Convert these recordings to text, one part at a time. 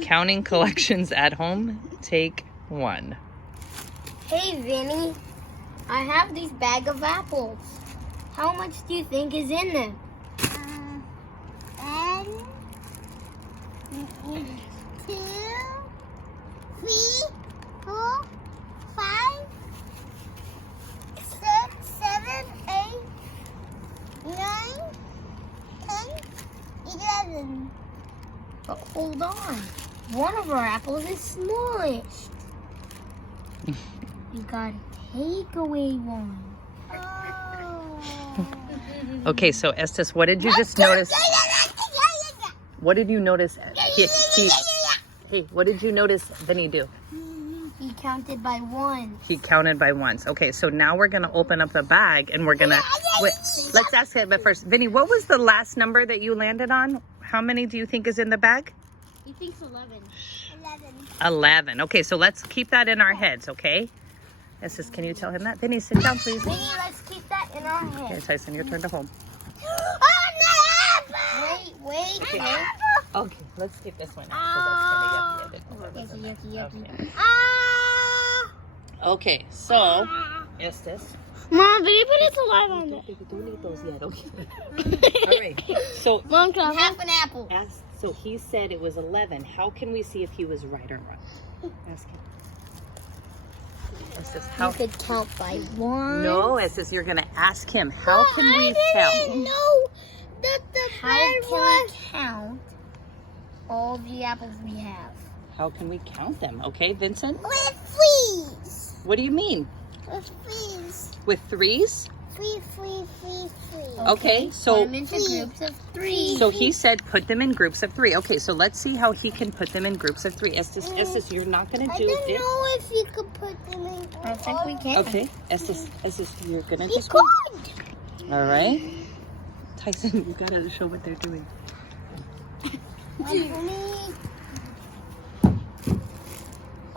Counting collections at home, take 1. Hey, Vinny. I have this bag of apples. How much do you think is in them? 1, 2, 3, 4, 5, 6, 7, 8, 9, 10, 11. But hold on. One of our apples is smushed. We got a takeaway one. Oh. Okay, so Estes, what did you just notice? What did you notice? Hey, what did you notice Vinny do? He counted by one. He counted by ones. Okay, so now we're gonna open up the bag and we're gonna, wait, let's ask it, but first, Vinny, what was the last number that you landed on? How many do you think is in the bag? He thinks 11. 11. Okay, so let's keep that in our heads, okay? Estes, can you tell him that? Vinny, sit down, please. Vinny, let's keep that in our Okay, head. Tyson, your turn to hold. Wait. Okay, let's take this one out because that's Yucky. Okay. Ah! Okay, so Estes. Mom, but you put it alive on it. Don't eat those yet, okay? All right. So Mom, can I have an apple? so he said it was 11. How can we see if he was right or wrong? Ask him. Estes, You could count by one. No, Estes, you're gonna ask him. How can we I tell? didn't know that the How bird can was. we count all the apples we have? How can we count them? Okay, Vincent. With fleas. What do you mean? With fleas. With 3s? Free. Okay, so Put them into groups of 3. so he said put them in groups of 3. Okay, so let's see how he can put them in groups of 3. Estes, you're not gonna I do don't it. know if you could put them in. I think we can. Okay, Estes, you're gonna He just. could. All right. Tyson, you gotta show what they're doing. Like for me.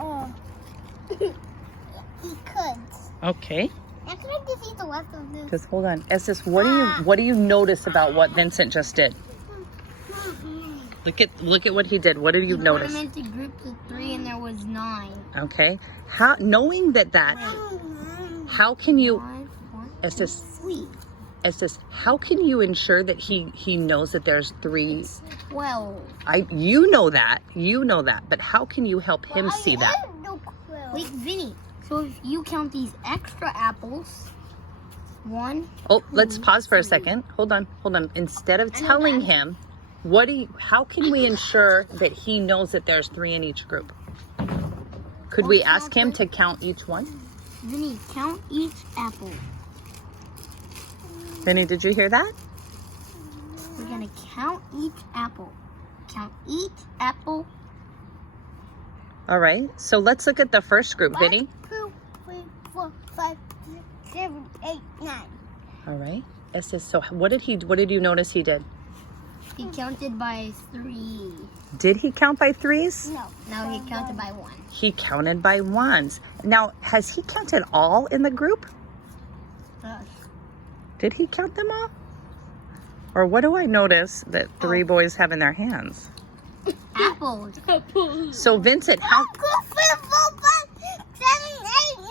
Oh. He could. Okay. I could have just eat the rest of this. Just hold on. Estes, what do you notice about what Vincent just did? Look at what he did. What did you Put notice? them into groups of 3 and there was 9. Okay. How knowing that how can you 1, Estes, 3. Estes, how can you ensure that he knows that there's 3? 12. You know that, but how can you help him see that? Wait, Vinny. So if you count these extra apples, 1. Oh, let's pause for a second. Hold on. Instead of telling him, how can we ensure that he knows that there's 3 in each group? Could we ask him to count each one? Vinny, count each apple. Vinny, did you hear that? We're gonna count each apple. Count each apple. All right. So let's look at the first group, Vinny. 1, 2, 3, 4, 5, 6, 7, 8, 9. All right. Estes, so what did you notice he did? He counted by 3. Did he count by 3s? No, he counted by 1. He counted by 1s. Now, has he counted all in the group? Did he count them all? Or what do I notice that 3 boys have in their hands? Apples. So Vincent, how? 2, 3, 4, 5, 7, 8, 9,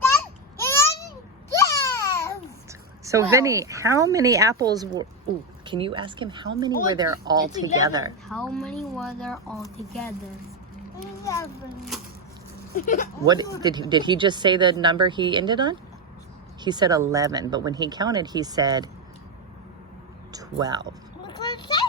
10, 11, 12. So Vinny, how many apples were? Ooh, can you ask him how many were there all together? How many were there all together? 11. What did he just say the number he ended on? He said 11, but when he counted, he said 12.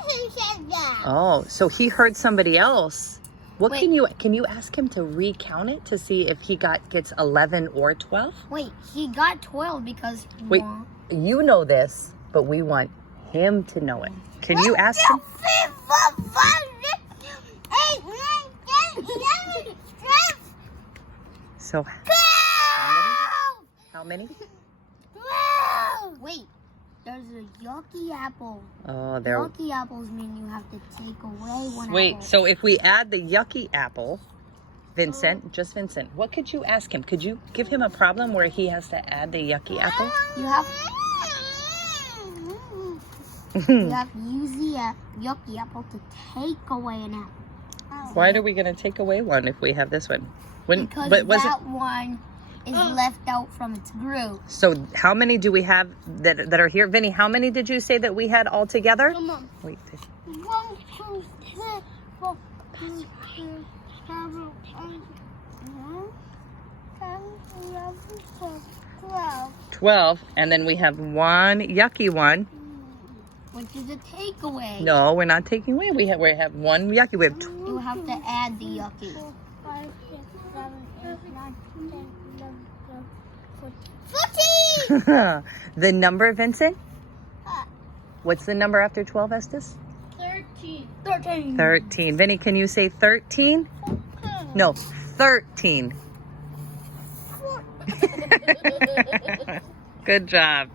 He said that. Oh, so he heard somebody else. What Wait. can you ask him to recount it to see if he gets 11 or 12? Wait, he got 12 because Wait. one. You know this, but we want him to know it. Can you ask him? 2, 3, 4, 5, 6, 8, 9, 10, 11, 12. So how many? 12. Wait, there's a yucky apple. Oh, there. Yucky apples mean you have to take away one Wait, apple. so if we add the yucky apple, Vincent, just Vincent, what could you ask him? Could you give him a problem where he has to add the yucky apple? You have you have to use the yucky apple to take away an apple. Why are we going to take away one if we have this one? Because that one is left out from its group. So how many do we have that are here? Vinny, how many did you say that we had all together? Come on. Wait. 1, 2, 3, 4, 5, 6, 7, 8, 9, 10, 11, 12. 12. And then we have one yucky one. Which is a takeaway. No, we're not taking away. We have one yucky. We have You have to add the yucky. 4, 5, 6, 7, 8, 9, 10, 11, 12, 14. the number, Vincent? What's the number after 12, Estes? 13. 13. Vinny, can you say 13? No, 13. Good job.